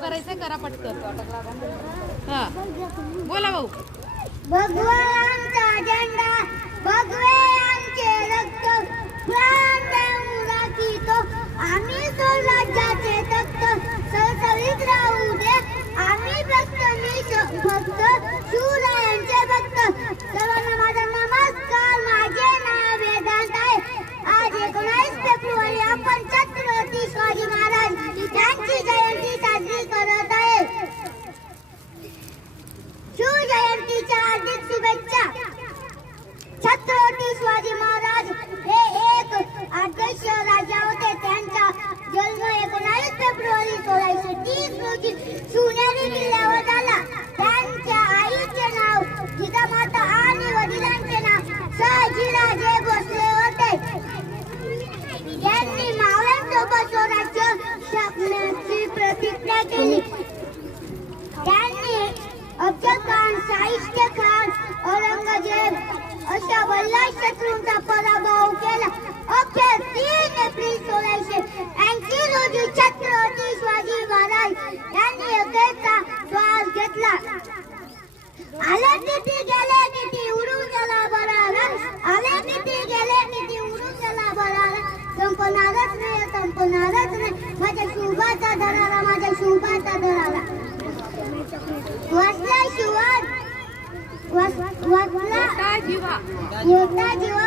करायचं करा पटकन. हा बोला भाऊ. भगवा आमचा झेंडा, भगवे आमचे रक्त, प्राण देऊ राखीतो आम्ही स्वराज्याचे तख्त. सळसळीत राहू दे आम्ही फक्त शिवरायांचे भक्त. सर्वांना माझा नमस्कार. माझे नाव वेदांत आहे. आज 19 फेब्रुवारी आपण छत्रपती शिवाजी महाराज यांची जयंती साजरी करत आहे. शिवजयंतीच्या हार्दिक शुभेच्छा. छत्रपती शिवाजी महाराज हे एक आदर्श राजा होते. त्यांचा जन्म 19 फेब्रुवारी 1630 रोजी शिवनेरी किल्ल्यावर झाला. त्यांच्या आईचे नाव जिजामाता आणि वडिलांचे नाव शहाजीराजे भोसले होते. त्यांनी मावळ्यांसोबत स्वराज्य स्थापनेची प्रतिज्ञा केली. त्यांनी अफजल खान, शाहिस्ते खान, औरंगजेब अशा बऱ्याच शत्रूंचा पराभव केला. अखेर 3 एप्रिल 1680 रोजी छत्रपती शिवाजी महाराज यांनी अखेरचा श्वास घेतला. आले किती गेले किती उडून गेला बराला. आले किती गेले किती उडून गेला बराला. संपणारच नाही माझ्या शुभाचा दरारा, माझ्या शुभाचा दरारा. वाचला शिवाय वाचला मोठा जीवा